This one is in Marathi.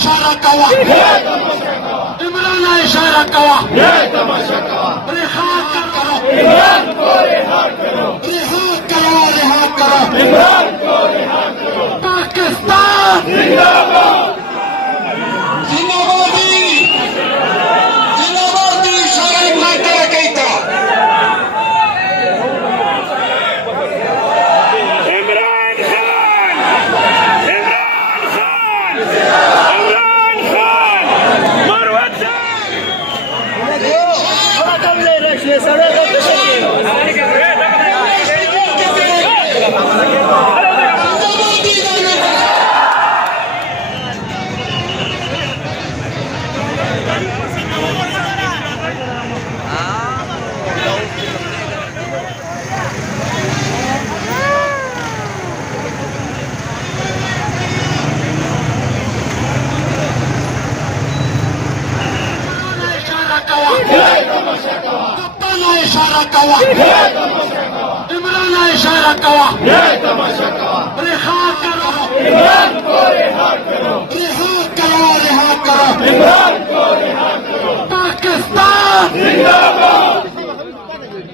इशारा कवा इमरान इशारा कवा रिहा करो इमरान को रिहा करो रिहा करो इमरान को रिहा करो पाकिस्तान जिंदाबाद जिंदाबादी इशारा ना करे कहता इशारा कवा इमरान इशारा कवा रिहा करो इमरान को रिहा करो रिहा करो इमरान को रिहा करो पाकिस्तान जिंदाबाद